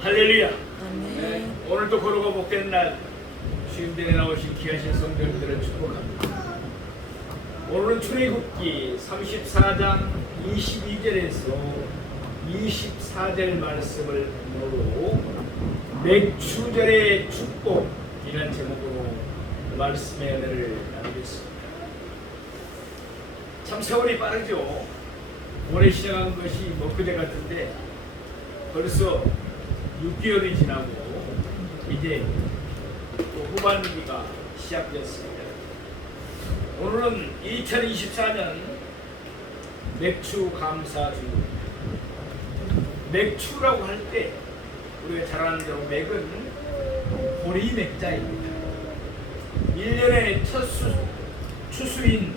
할렐루야. 아멘. 오늘도 거룩하고 복된 날 주님들에 나오신 귀하신 성도님들을 축복합니다. 오늘은 출애굽기 34장 22절에서 24절 말씀을 본으로 맥추절의 축복이라는 제목으로 말씀의 은혜를 나누겠습니다. 참 세월이 빠르죠. 올해 시작한 것이 그제 같은데 벌써 6개월이 지나고 이제 또 후반기가 시작되었습니다. 오늘은 2024년 맥추 감사주일입니다. 맥추라고 할 때 우리가 잘 아는 대로 맥은 보리 맥자입니다. 1년의 첫 추수인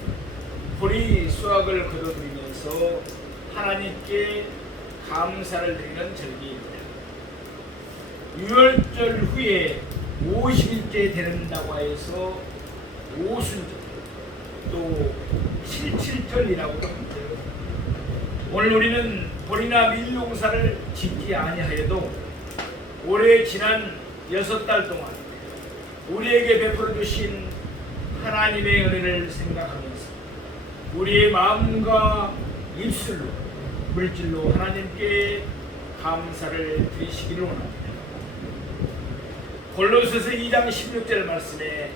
보리 수확을 거둬들이면서 하나님께 감사를 드리는 절기입니다. 6월절 후에 50일째 되는다고 해서 오순절 또 칠칠절이라고 합니다. 오늘 우리는 보리나 밀농사를 짓지 아니하여도 올해 지난 6달 동안 우리에게 베풀어 주신 하나님의 은혜를 생각하면서 우리의 마음과 입술로 물질로 하나님께 감사를 드리시기를 원합니다. 골로새서 2장 16절 말씀에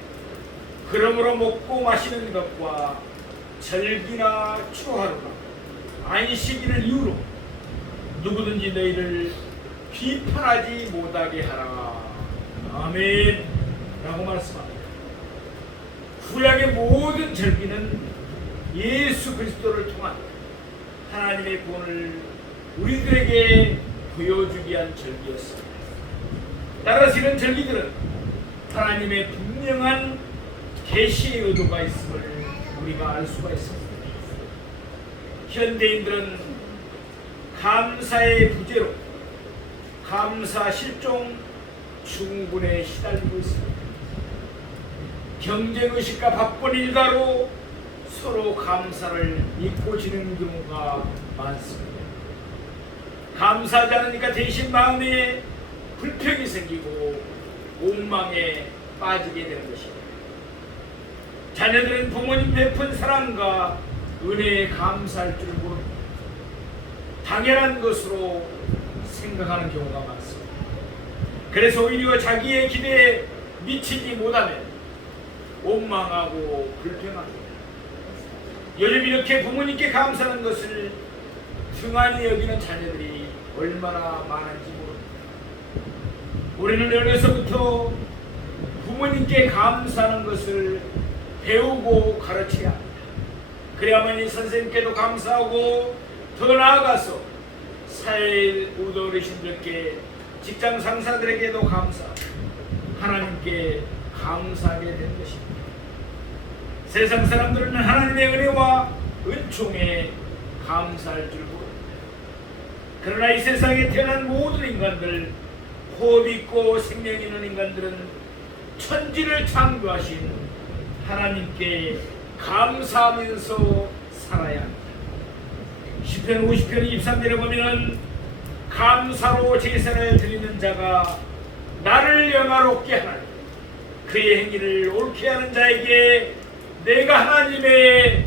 그러므로 먹고 마시는 것과 절기나 추하루나 안식일을 이유로 누구든지 너희를 비판하지 못하게 하라. 아멘 라고 말씀합니다. 구약의 모든 절기는 예수 그리스도를 통한 하나님의 구원을 우리들에게 보여주기 위한 절기였습니다. 따라서 이런 절기들은 하나님의 분명한 계시의 의도가 있음을 우리가 알 수가 있습니다. 현대인들은 감사의 부재로 감사 실종 충분에 시달리고 있습니다. 경쟁의식과 바쁜 일가로 서로 감사를 잊고 지는 경우가 많습니다. 감사하지 않으니까 대신 마음에 불평이 생기고 원망에 빠지게 되는 것입니다. 자녀들은 부모님 베푼 사랑과 은혜에 감사할 줄 모릅니다. 당연한 것으로 생각하는 경우가 많습니다. 그래서 오히려 자기의 기대에 미치지 못하면 원망하고 불평합니다. 요즘 이렇게 부모님께 감사하는 것을 등한히 여기는 자녀들이 얼마나 많은지 모릅니다. 우리는 어려서부터 부모님께 감사하는 것을 배우고 가르쳐야 합니다. 그래야만이 선생님께도 감사하고 더 나아가서 사회 우도 어르신들께 직장 상사들에게도 감사하고 하나님께 감사하게 된 것입니다. 세상 사람들은 하나님의 은혜와 은총에 감사할 줄 모릅니다. 그러나 이 세상에 태어난 모든 인간들, 호흡 있고 생명 있는 인간들은 천지를 창조하신 하나님께 감사하면서 살아야 합니다. 시편 50편 23절에 보면은 감사로 제사를 드리는 자가 나를 영화롭게 하나니 그의 행위를 옳게 하는 자에게 내가 하나님의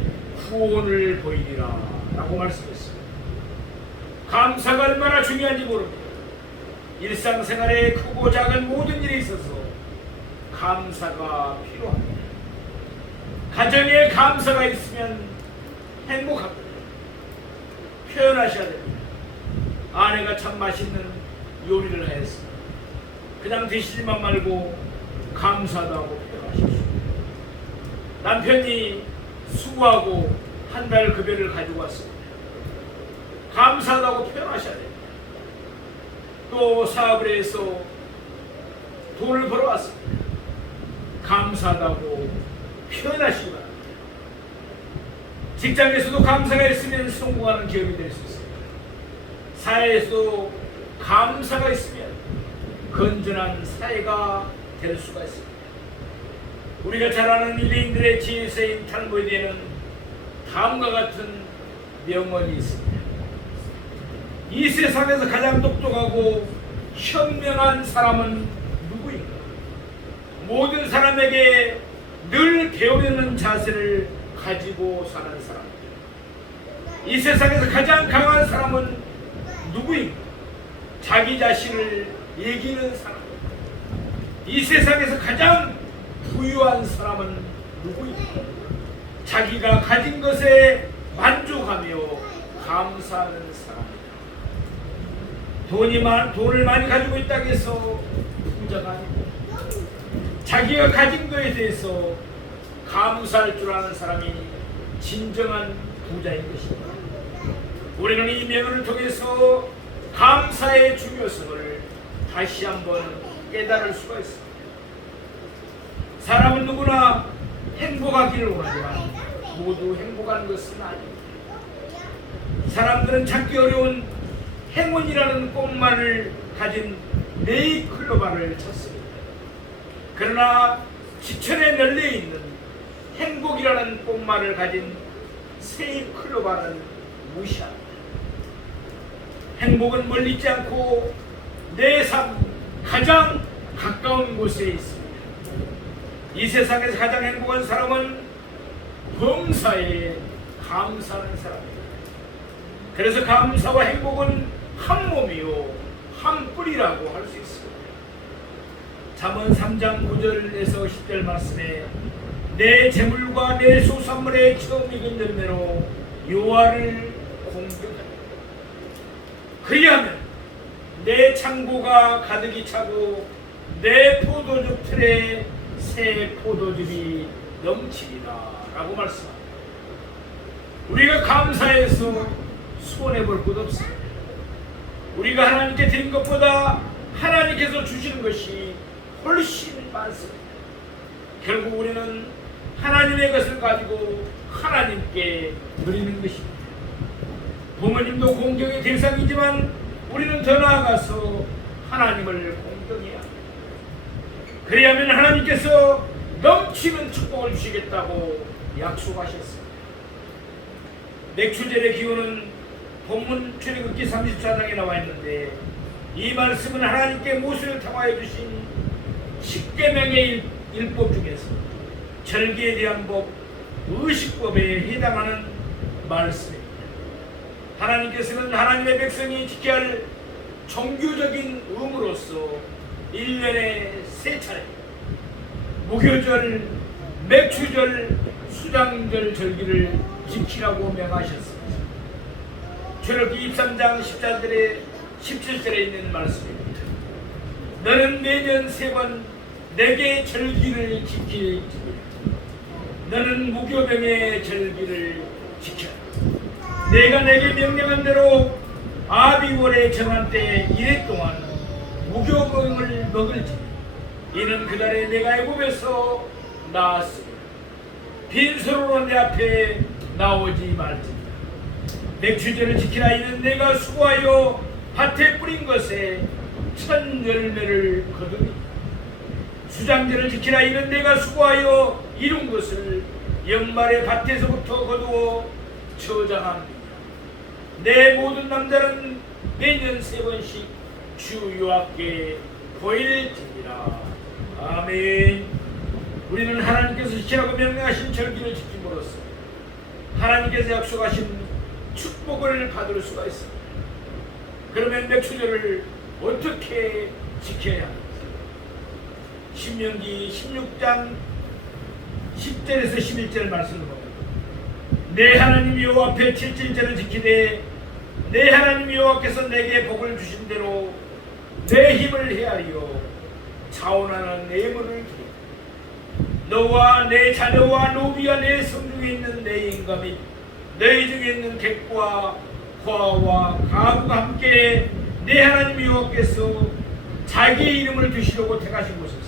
구원을 보이리라 라고 말씀했습니다. 감사가 얼마나 중요한지 모릅니다. 일상생활에 크고 작은 모든 일에 있어서 감사가 필요합니다. 가정에 감사가 있으면 행복합니다. 표현하셔야 됩니다. 아내가 참 맛있는 요리를 하였습니다. 그냥 드시지만 말고 감사하다고 표현하십시오. 남편이 수고하고 한 달 급여를 가지고 왔습니다. 감사하다고 표현하셔야 됩니다. 또 사업을 해서 돈을 벌어왔습니다. 감사하다고 표현하시기 바랍니다. 직장에서도 감사가 있으면 성공하는 기업이 될 수 있습니다. 사회에서도 감사가 있으면 건전한 사회가 될 수가 있습니다. 우리가 잘 아는 유대인들의 지혜서인 탈무드에는 다음과 같은 명언이 있습니다. 이 세상에서 가장 똑똑하고 현명한 사람은 누구인가? 모든 사람에게 늘 배우려는 자세를 가지고 사는 사람. 이 세상에서 가장 강한 사람은 누구인가? 자기 자신을 이기는 사람. 이 세상에서 가장 부유한 사람은 누구인가? 자기가 가진 것에 만족하며 감사하는 사람이다. 돈을 많이 가지고 있다고 해서 부자가 아니다. 자기가 가진 것에 대해서 감사할 줄 아는 사람이 진정한 부자인 것입니다. 우리는 이 명언을 통해서 감사의 중요성을 다시 한번 깨달을 수가 있습니다. 사람은 누구나 행복하기를 원하지만 모두 행복한 것은 아닙니다. 사람들은 찾기 어려운 행운이라는 꽃말을 가진 네잎클로바를 찾습니다. 그러나 지천에 널려있는 행복이라는 꽃말을 가진 새잎클로바는 무시합니다. 행복은 멀리 있지 않고 내 삶 가장 가까운 곳에 있습니다. 이 세상에서 가장 행복한 사람은 범사에 감사하는 사람입니다. 그래서 감사와 행복은 한 몸이요 한 뿌리라고 할 수 있습니다. 잠언 3장 9절에서 10절 말씀에 내 재물과 내 소산물의 처음 익은 열매로 여호와를 공경하라. 그리하면 내 창고가 가득히 차고 내 포도즙 틀에 새 포도즙이 넘치리라 라고 말씀합니다. 우리가 감사해서 손해볼 것 없습니다. 우리가 하나님께 드린 것보다 하나님께서 주시는 것이 훨씬 많습니다. 결국 우리는 하나님의 것을 가지고 하나님께 드리는 것입니다. 부모님도 공경의 대상이지만 우리는 더 나아가서 하나님을 공경해야 합니다. 그래야만 하나님께서 넘치는 축복을 주시겠다고 약속하셨습니다. 맥추절의 기호는 본문 출애굽기 34장에 나와 있는데 이 말씀은 하나님께 모세를 통하여 주신 10계명의 율법 중에서 절기에 대한 법, 의식법에 해당하는 말씀입니다. 하나님께서는 하나님의 백성이 지켜야 할 종교적인 의무로서 1년에 3차례 무교절, 맥추절, 수장절 절기를 지키라고 명하셨습니다. 출애굽기 23장 17절에 있는 말씀입니다. 너는 매년 3번 내게 절기를 지킬지니라. 너는 무교병의 절기를 지켜라. 내가 내게 명령한 대로 아비월에 정한 때 이래 동안 무교병을 먹을지 이는 그날에 내가 애굽에서 나왔으며 빈손으로 내 앞에 나오지 말지니라. 맥추절을 지키라. 이는 내가 수고하여 밭에 뿌린 것에 첫 열매를 거두니 수장절을 지키라. 이는 내가 수고하여 이룬 것을 연말에 밭에서부터 거두어 저장합니다. 내 모든 남자는 매년 3번씩 주 여호와께 보일지니라. 아멘. 우리는 하나님께서 지키라고 명령하신 절기를 지킴으로써 하나님께서 약속하신 축복을 받을 수가 있습니다. 그러면 맥추절을 어떻게 지켜야 합니까? 신명기 16장 10절에서 11절 말씀을 보면 내 하나님 여호와 앞에 7일절을 지키되 내 하나님 여호와께서 내게 복을 주신 대로 내 힘을 헤아리어 자원하는 예물을 드리고 너와 내 자녀와 노비와 내 성중에 있는 내 인가 및 너희 중에 있는 객과 고아와 가부가 함께 내 하나님 여호와께서 자기의 이름을 두시려고 택하신 곳에서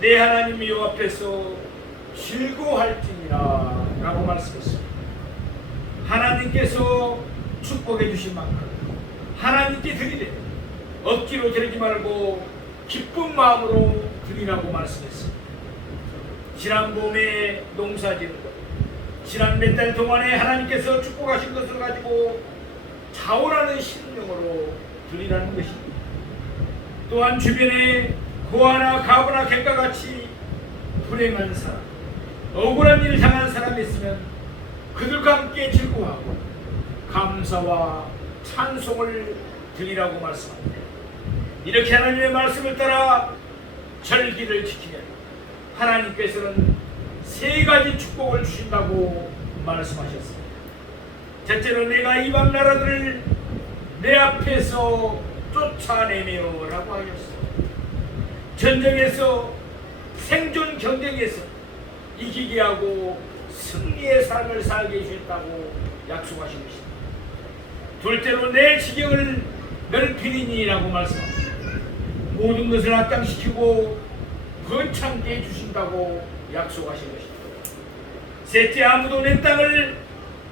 내 하나님 여호와 앞에서 즐거워할지니라 라고 말씀했습니다. 하나님께서 축복해 주신 만큼 하나님께 드리되 억지로 드리지 말고 기쁜 마음으로 드리라고 말씀했습니다. 지난 봄에 농사짓는 것, 지난 몇 달 동안에 하나님께서 축복하신 것을 가지고 자원하는 심령으로 드리라는 것입니다. 또한 주변에 고아나 가부나 객과 같이 불행한 사람, 억울한 일을 당한 사람이 있으면 그들과 함께 즐거워하고 감사와 찬송을 드리라고 말씀합니다. 이렇게 하나님의 말씀을 따라 절기를 지키면 하나님께서는 세 가지 축복을 주신다고 말씀하셨습니다. 첫째로 내가 이방 나라들을 내 앞에서 쫓아내며 라고 하셨습니다. 전쟁에서 생존 경쟁에서 이기게 하고 승리의 삶을 살게 해주셨다고 약속하신 것입니다. 둘째로 내 지경을 넓히리니라고 말씀합니다. 모든 것을 앞장시키고 번창게 해주신다고 약속하신 것입니다. 셋째, 아무도 내 땅을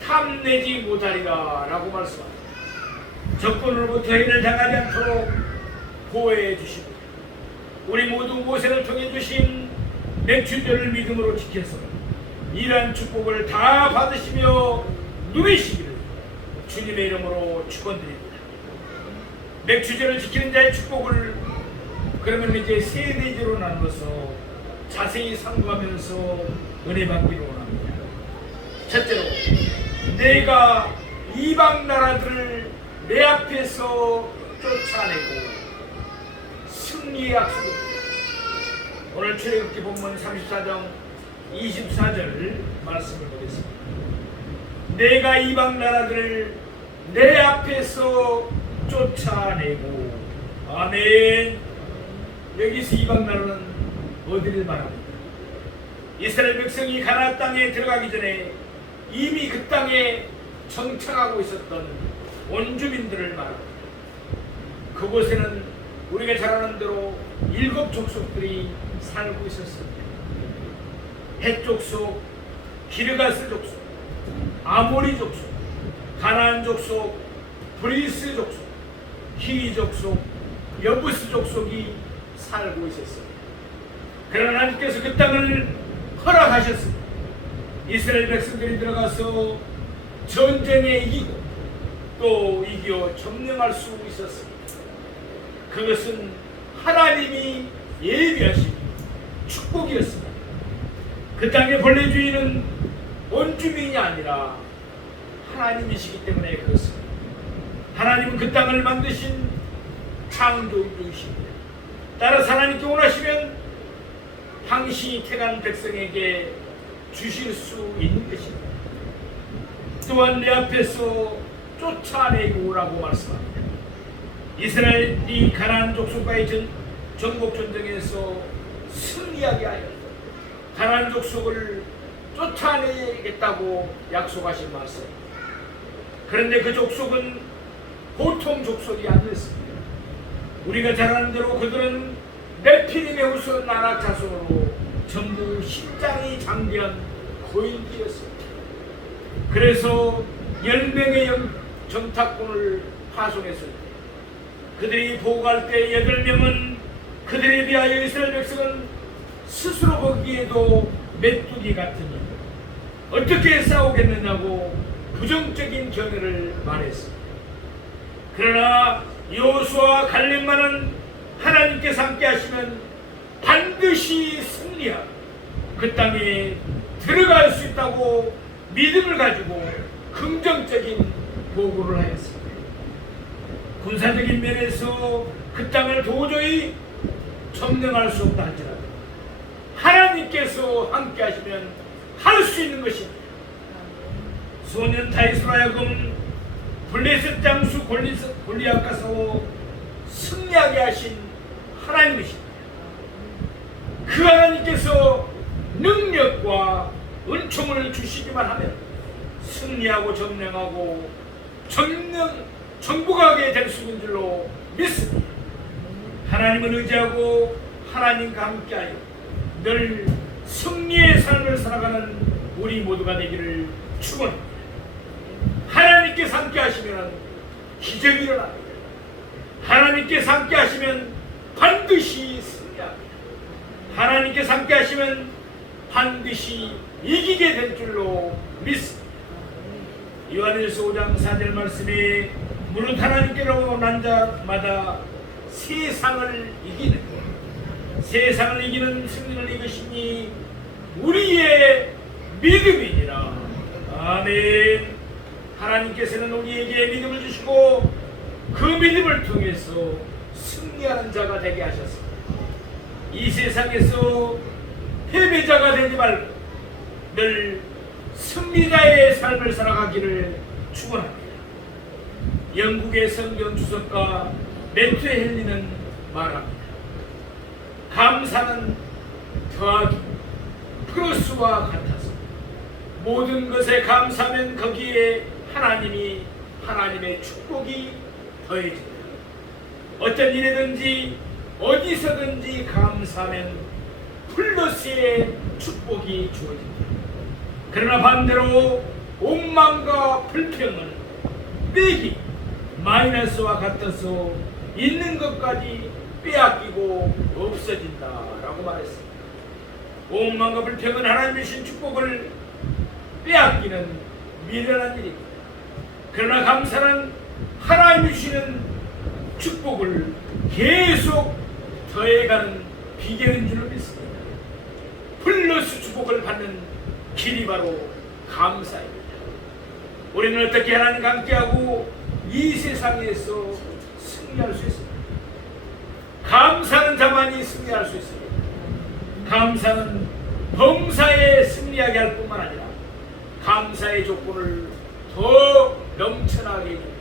탐내지 못하리라 라고 말씀합니다. 적군으로부터 해를 당하지 않도록 보호해 주십니다. 우리 모두 모세를 통해 주신 맥주절을 믿음으로 지켜서 이러한 축복을 다 받으시며 누리시기를 주님의 이름으로 축원드립니다. 맥주절을 지키는 자의 축복을 그러면 이제 세 대지로 나눠서 자세히 상고하면서 은혜 받기로 원합니다. 첫째로, 내가 이방 나라들을 내 앞에서 쫓아내고 승리의 약속을 오늘 출애굽기 본문 34장 24절 말씀을 보겠습니다. 내가 이방 나라들을 내 앞에서 쫓아내고, 아멘. 여기서 이방 나라는 어디를 말합니까? 이스라엘 백성이 가나안 땅에 들어가기 전에 이미 그 땅에 정착하고 있었던 원주민들을 말합니다. 그곳에는 우리가 잘 아는 대로 7 족속들이 살고 있었습니다. 헷 족속, 기르가스 족속, 아모리 족속, 가나안 족속, 브리스 족속, 히위 족속, 여부스 족속이 살고 있었습니다. 그러나 하나님께서 그 땅을 허락하셨습니다. 이스라엘 백성들이 들어가서 전쟁에 이기고 또 이겨 점령할 수 있었습니다. 그것은 하나님이 예비하신 축복이었습니다. 그 땅의 본래 주인은 원주민이 아니라 하나님이시기 때문에 그렇습니다. 하나님은 그 땅을 만드신 창조주이십니다. 따라서 하나님께 원하시면 당신이 택한 백성에게 주실 수 있는 것입니다. 또한 내 앞에서 쫓아내고라고 말씀합니다. 이스라엘이 가나안 족속과의 전국 전쟁에서 승리하게 하여 가나안 족속을 쫓아내겠다고 약속하신 말씀. 그런데 그 족속은 보통 족속이 아니었습니다. 우리가 잘 아는 대로 그들은 네피림의 후손 나락 자손으로 전부 신장이 장대한 고인들이었습니다. 그래서 10명의 정탐꾼을 파송했을 때 그들이 보고할 때 8명은 그들에 비하여 이스라엘 백성은 스스로 보기에도 메뚜기 같으니 어떻게 싸우겠느냐고 부정적인 견해를 말했습니다. 그러나 여호수아와 갈렙만은 하나님께서 함께 하시면 반드시 승리하고 그 땅에 들어갈 수 있다고 믿음을 가지고 긍정적인 보고를 하였습니다. 군사적인 면에서 그 땅을 도저히 점령할 수 없다 할지라도 하나님께서 함께 하시면 할 수 있는 것입니다. 소년 다윗으로 하여금 블레셋 장수 골리앗과 싸워 승리하게 하신 하나님이십니다. 그 하나님께서 능력과 은총을 주시기만 하면 승리하고 점령하고 정복하게 될 수 있는 줄로 믿습니다. 하나님을 의지하고 하나님과 함께하여 늘 승리의 삶을 살아가는 우리 모두가 되기를 축원합니다. 하나님께서 함께 하시면 기적이 일어납니다. 하나님께서 함께 하시면 반드시 승리합니다. 하나님께서 함께 하시면 반드시 이기게 될 줄로 믿습니다. 요한일서 5장 4절 말씀에 무릇 하나님께로 난 자마다 세상을 이기는 승리를 이것이니 우리의 믿음이니라. 아멘. 하나님께서는 우리에게 믿음을 주시고 그 믿음을 통해서 승리하는 자가 되게 하셨습니다. 이 세상에서 패배자가 되지 말고 늘 승리자의 삶을 살아가기를 축원합니다. 영국의 성경 주석가 매튜 헨리는 말합니다. 감사는 더하기 플러스와 같아서 모든 것에 감사하면 거기에 하나님의 축복이 더해진다. 어떤 일이든지 어디서든지 감사하면 플러스의 축복이 주어진다. 그러나 반대로 오만과 불평은 빼기 마이너스와 같아서 있는 것까지 빼앗기고 없어진다라고 말했습니다. 오만과 불평은 하나님의 주신 축복을 빼앗기는 미련한 일입니다. 그러나 감사는 하나님이 주시는 축복을 계속 더해가는 비결인 줄 믿습니다. 플러스 축복을 받는 길이 바로 감사입니다. 우리는 어떻게 하나님과 함께하고 이 세상에서 승리할 수 있습니다. 감사하는 자만이 승리할 수 있습니다. 감사는 범사에 승리하게 할 뿐만 아니라 감사의 조건을 더 넘쳐나게 해줍니다.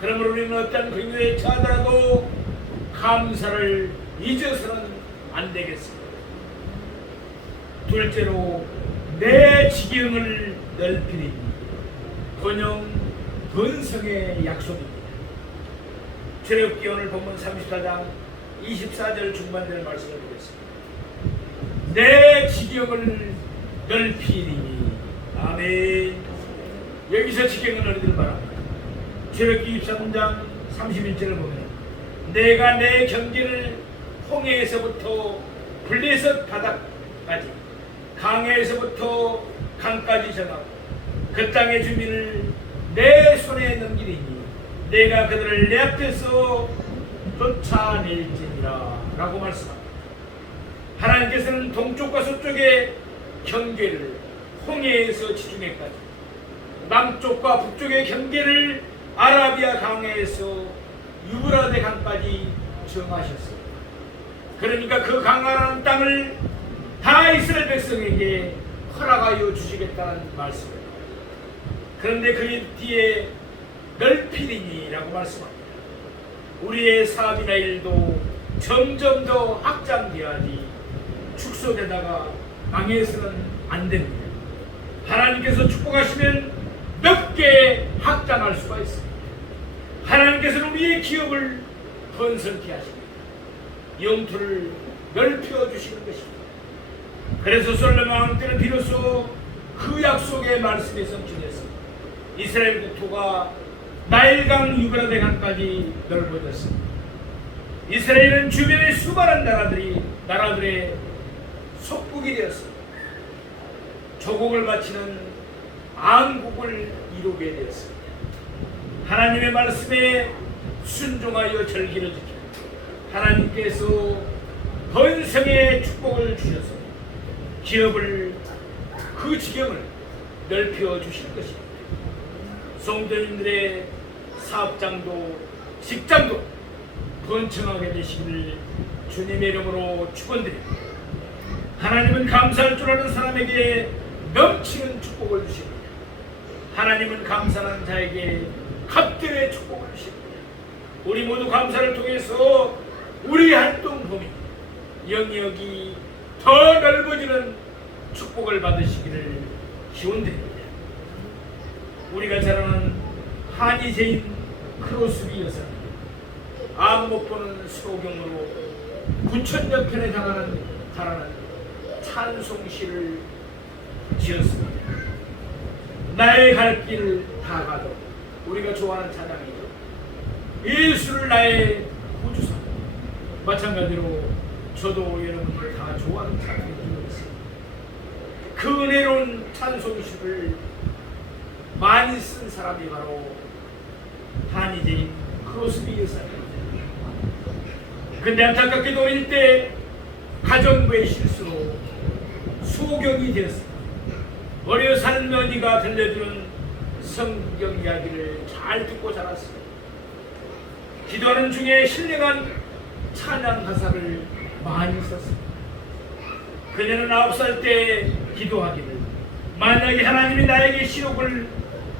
그러므로 우리는 어떤 경우에 처하더라도 감사를 잊어서는 안 되겠습니다. 둘째로 내 지경을 넓히리. 번영 번성의 약속입니다. 출애굽기 오늘 본문 34장 24절 중반절 말씀을 보겠습니다. 내 지경을 넓히리니. 아멘. 여기서 지경은 어디를 말합니다. 출애굽기 23장 31절을 보면 내가 내 경계를 홍해에서부터 블레셋 바닥까지 강해에서부터 강까지 정하고 그 땅의 주민을 내 손에 넘기리니 내가 그들을 내 앞에서 쫓아낼지니라 라고 말씀합니다. 하나님께서는 동쪽과 서쪽의 경계를 홍해에서 지중해까지, 남쪽과 북쪽의 경계를 아라비아 강해에서 유브라데 강까지 정하셨습니다. 그러니까 그 강한 땅을 다 이스라엘 백성에게 허락하여 주시겠다는 말씀입니다. 그런데 그 뒤에 넓히리니라고 말씀합니다. 우리의 사업이나 일도 점점 더 확장되어야지 축소되다가 망해서는 안 됩니다. 하나님께서 축복하시면 넓게 확장할 수가 있습니다. 하나님께서는 우리의 기업을 번성케 하십니다. 영토를 넓혀 주시는 것입니다. 그래서 솔로몬 왕 때는 비로소 그 약속의 말씀이 성취됐습니다. 이스라엘 국토가 나일강 유브라데 강까지 넓어졌습니다. 이스라엘은 주변의 수많은 나라들의 속국이 되었습니다. 조국을 바치는 왕국을 이루게 되었습니다. 하나님의 말씀에 순종하여 절기를 지키고 하나님께서 번성의 축복을 주셔서 기업을 그 지경을 넓혀 주시는 것입니다. 성도님들의 사업장도 직장도 번창하게 되시기를 주님의 이름으로 축원드립니다. 하나님은 감사할 줄 아는 사람에게 넘치는 축복을 주십니다. 하나님은 감사하는 자에게 갑절의 축복을 주십니다. 우리 모두 감사를 통해서 우리 활동 범위 영역이 더 넓어지는 축복을 받으시기를 기원드립니다. 우리가 잘 아는 한의제인 크로스비 여사 암 못 보는 소경으로 9,000여 편에 달하는 찬송시를 지었습니다. 나의 갈 길 다 가도 우리가 좋아하는 찬양이죠. 예수를 나의 구주사. 마찬가지로 저도 여러분들 다 좋아하는 찬양이 있습니다. 그 은혜로운 찬송시를 많이 쓴 사람이 바로 한의제인 크로스비 여사입니다. 근데 안타깝게도 일대 가정부의 실수로 소경이 되었습니다. 어려 사는 며느리가 들려주는 성경 이야기를 잘 듣고 자랐습니다. 기도하는 중에 신령한 찬양 가사를 많이 썼습니다. 그녀는 9살 때 기도하기를 만약에 하나님이 나에게 시록을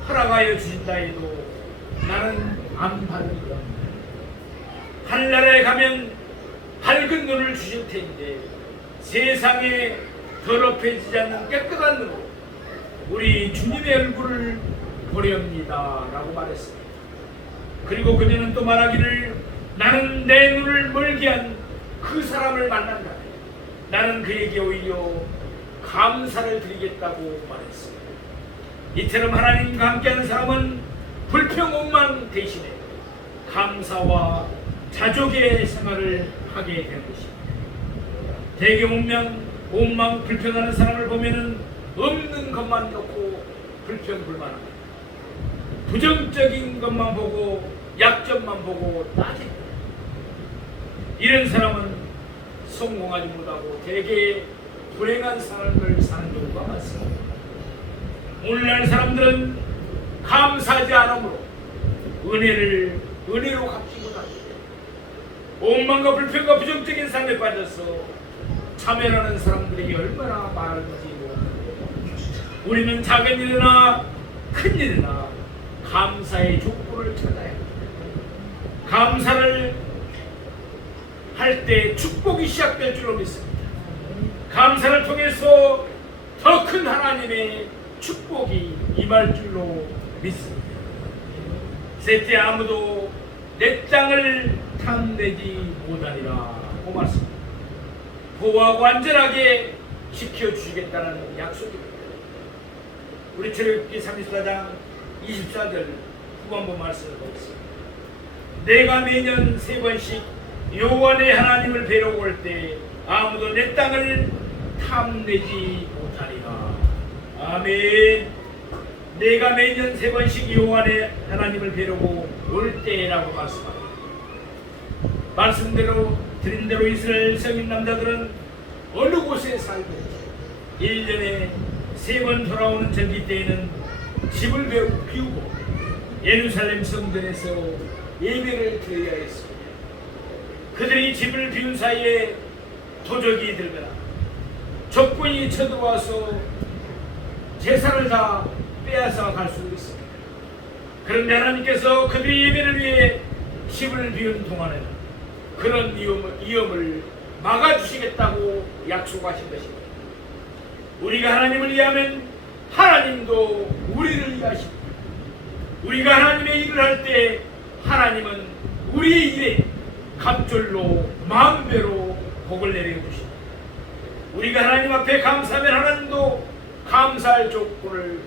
허락하여 주신다 해도 나는 안 받으리라. 하늘나라에 가면 밝은 눈을 주실 텐데 세상에 더럽혀지지 않는 깨끗한 눈으로 우리 주님의 얼굴을 보렵니다 라고 말했습니다. 그리고 그녀는 또 말하기를 나는 내 눈을 멀게 한 그 사람을 만난다. 나는 그에게 오히려 감사를 드리겠다고 말했습니다. 이처럼 하나님과 함께하는 사람은 불평 원망 대신에 감사와 자족의 생활을 하게 될 것입니다. 대개 원망 불평하는 사람을 보면은 없는 것만 놓고 불평 불만합니다. 부정적인 것만 보고 약점만 보고 따집니다. 이런 사람은 성공하지 못하고 대개 불행한 삶을 사는 경우가 많습니다. 오늘날 사람들은 감사하지 않으므로 은혜로 갚지 못합니다. 원망과 불평과 부정적인 삶에 빠져서 참여하는 사람들이 얼마나 많은지 모릅니다. 우리는 작은 일이나 큰 일이나 감사의 족보를 찾아야 합니다. 감사를 할 때 축복이 시작될 줄로 믿습니다. 감사를 통해서 더 큰 하나님의 축복이 임할 줄로 믿습니다. 셋째, 아무도 내 땅을 탐내지 못하리라고 말씀합니다. 보호하고 안전하게 지켜주시겠다는 약속입니다. 우리 출애굽기 34장 24절 후반부 말씀을 보겠습니다. 내가 매년 3번씩 여호와 내 하나님을 뵈러 올 때 아무도 내 땅을 탐내지 못하리라. 아멘. 내가 매년 3번씩 여호와 내 하나님을 뵈려고 올 때라고 말씀합니다. 말씀대로 드린 대로 이스라엘 성인 남자들은 어느 곳에 살든지 1년에 3번 돌아오는 절기 때에는 집을 비우고 예루살렘 성전에서 예배를 드려야 했습니다. 그들이 집을 비운 사이에 도적이 들거나 적군이 쳐들어와서 제사를 다 빼앗아 갈 수 있습니다. 그런데 하나님께서 그들의 예배를 위해 집을 비운 동안에는 그런 위험을 막아주시겠다고 약속하신 것입니다. 우리가 하나님을 위하면 하나님도 우리를 위하십니다. 우리가 하나님의 일을 할 때 하나님은 우리의 일에 갑절로 마음대로 복을 내려주십니다. 우리가 하나님 앞에 감사하면 하나님도 감사할 족보를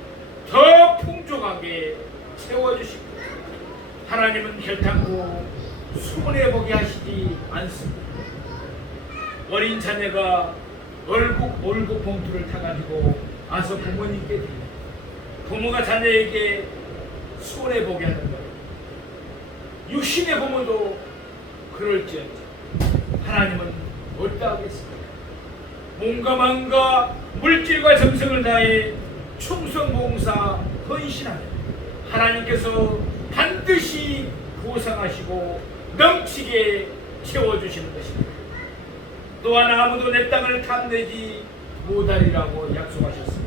더 풍족하게 채워주십니다. 하나님은 결탄코 손해보게 하시지 않습니다. 어린 자녀가 월급 봉투를 타가지고 와서 부모님께 드립니다. 부모가 자녀에게 손해보게 하는 거예요. 육신의 부모도 그럴지언정 하나님은 어떠하겠습니까? 몸과 마음과 물질과 정성을 다해 충성봉사 헌신하면 하나님께서 반드시 보상하시고 넘치게 채워주시는 것입니다. 또한 아무도 내 땅을 탐내지 못하리라고 약속하셨습니다.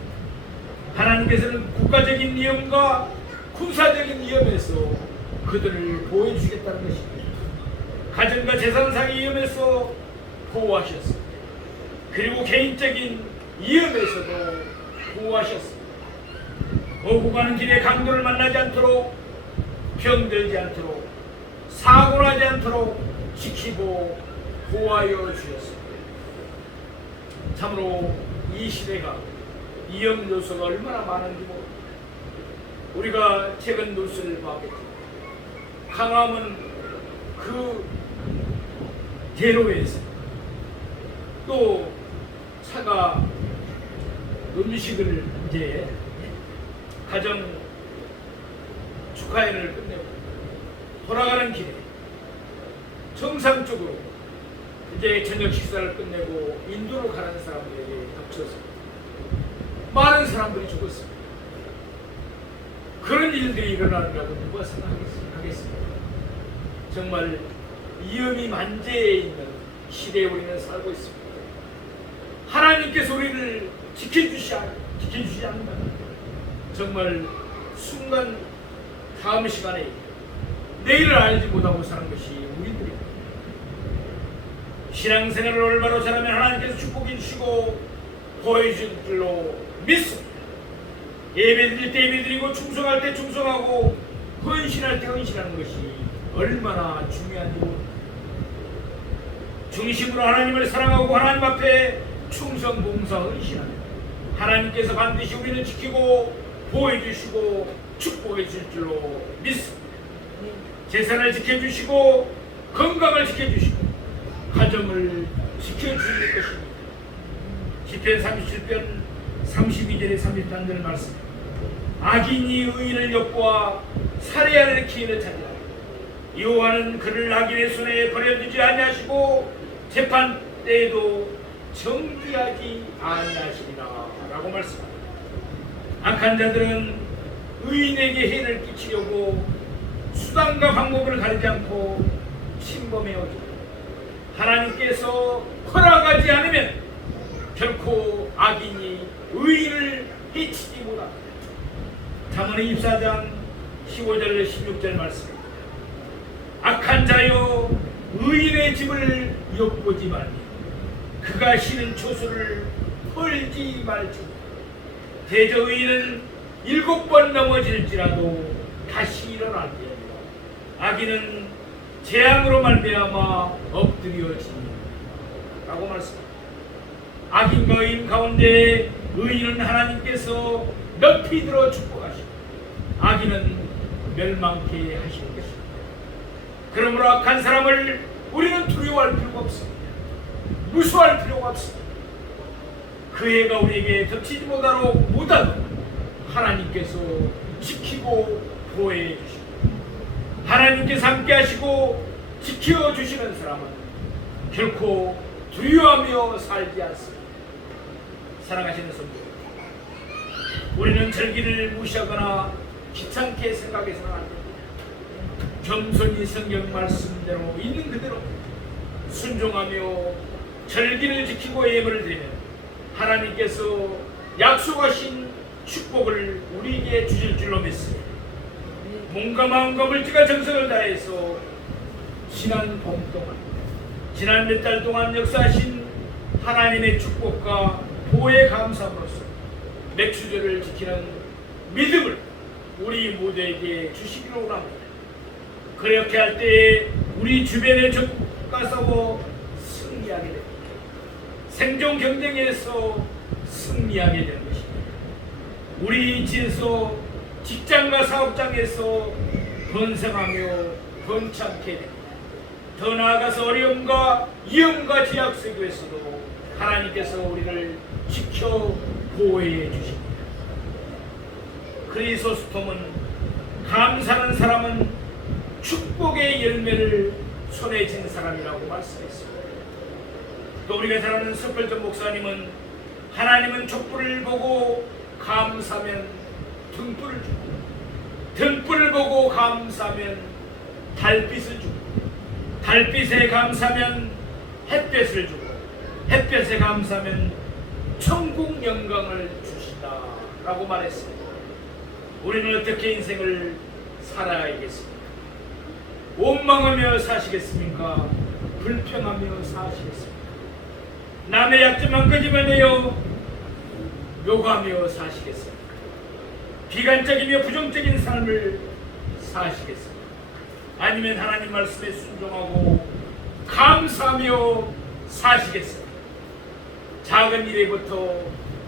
하나님께서는 국가적인 위험과 군사적인 위험에서 그들을 보호해주시겠다는 것입니다. 가정과 재산상의 위험에서 보호하셨습니다. 그리고 개인적인 위험에서도 보호하셨습니다. 오고 가는 길에 강도를 만나지 않도록, 병들지 않도록, 사고 나지 않도록 지키고 보호하여 주셨습니다. 참으로 이 시대가 위험 요소가 얼마나 많은지 모릅니다. 우리가 최근 뉴스를 봤겠죠. 강화문 그 대로에서 또 차가 음식을 이제 가정 축하회를 끝내고 돌아가는 길에 정상적으로 이제 저녁 식사를 끝내고 인도로 가는 사람들에게 덮쳐서 많은 사람들이 죽었습니다. 그런 일들이 일어나느라고 누가 생각하겠습니까? 정말 위험이 만재해 있는 시대에 우리는 살고 있습니다. 하나님께서 우리를 지켜주지 않는다. 정말 순간 다음 시간에 내일을 알지 못하고 사는 것이 우리들입니다. 신앙생활을 올바로 잘하면 하나님께서 축복해 주시고 보여줄 줄로 믿습니다. 예배드릴 때 예배드리고 충성할 때 충성하고 헌신할 때 헌신하는 것이 얼마나 중요한지 모릅니다. 중심으로 하나님을 사랑하고 하나님 앞에 충성 봉사 헌신하며 하나님께서 반드시 우리를 지키고 보호해 주시고 축복해 주실 줄로 믿습니다. 재산을 지켜주시고 건강을 지켜주시고 가정을 지켜주실 것입니다. 시편 37편 32절에 33절 말씀. 악인이 의인을 엿보아 살해하는 기회를 찾으라. 여호와는 그를 악인의 손에 버려두지 아니하시고 재판 때에도 정죄하지 아니하시리라 라고 말씀합니다. 악한 자들은 의인에게 해를 끼치려고 수단과 방법을 가리지 않고 침범해오죠. 하나님께서 허락하지 않으면 결코 악인이 의인을 해치지 못합니다. 잠언의 24장 15절 16절 말씀입니다. 악한 자여 의인의 집을 엿보지 말며 그가 쉬는 초소를 헐지 말지어다. 대저 의인은 7번 넘어질지라도 다시 일어날지어다. 악인은 재앙으로 말미암아 엎드려지니 라고 말씀합니다. 악인과 의인 가운데 의인은 하나님께서 높이 들어 축복하시고 악인은 멸망케 하시는 것입니다. 그러므로 악한 사람을 우리는 두려워할 필요가 없습니다. 무수할 필요가 없습니다. 그 해가 우리에게 덮치지 못하도록 하나님께서 지키고 보호해 주시고 하나님께서 함께 하시고 지켜주시는 사람은 결코 두려워하며 살지 않습니다. 사랑하시는 성도, 우리는 절기를 무시하거나 귀찮게 생각해서는 안 됩니다. 겸손히 성경 말씀대로 있는 그대로 순종하며 절기를 지키고 예물을 드리면 하나님께서 약속하신 축복을 우리에게 주실 줄로 믿습니다. 몸과 마음과 물질과 정성을 다해서 지난 봄 동안, 지난 몇 달 동안 역사하신 하나님의 축복과 보호에 감사함으로써 맥주절을 지키는 믿음을 우리 모두에게 주시기로 원합니다. 그렇게 할 때에 우리 주변의 적과 싸워 승리하게 됩니다. 생존 경쟁에서 승리하게 되는 것입니다. 우리 지에서 직장과 사업장에서 번성하며 번창케 됩니다. 더 나아가서 어려움과 위험과 제약 속에서도 하나님께서 우리를 지켜 보호해 주십니다. 크리소스톰은 감사하는 사람은 축복의 열매를 손에 쥔 사람이라고 말씀했습니다. 또 우리가 잘 아는 석별전 목사님은 하나님은 촛불을 보고 감사하면 등불을 주고 등불을 보고 감사하면 달빛을 주고 달빛에 감사하면 햇볕을 주고 햇볕에 감사하면 천국 영광을 주시다 라고 말했습니다. 우리는 어떻게 인생을 살아야겠습니까? 원망하며 사시겠습니까? 불평하며 사시겠습니까? 남의 약점만 끄집어내어 요구하며 사시겠습니까? 비관적이며 부정적인 삶을 사시겠습니까? 아니면 하나님 말씀에 순종하고 감사하며 사시겠습니까? 작은 일에부터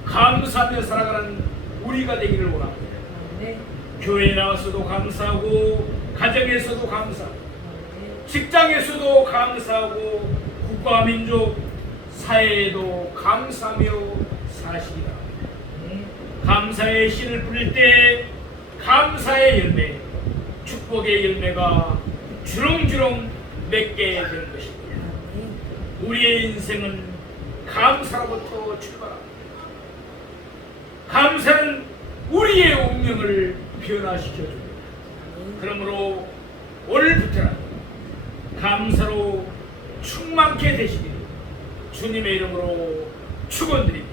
감사하며 살아가는 우리가 되기를 원합니다. 네. 교회에 나와서도 감사하고 가정에서도 감사하고 직장에서도 감사하고 국가 민족 사회에도 감사하며 사시기 바랍니다. 감사의 씨를 뿌릴 때 감사의 열매, 축복의 열매가 주렁주렁 맺게 되는 것입니다. 우리의 인생은 감사로부터 출발합니다. 감사는 우리의 운명을 변화시켜줍니다. 그러므로 오늘부터는 감사로 충만케 되시기를 주님의 이름으로 축원드립니다.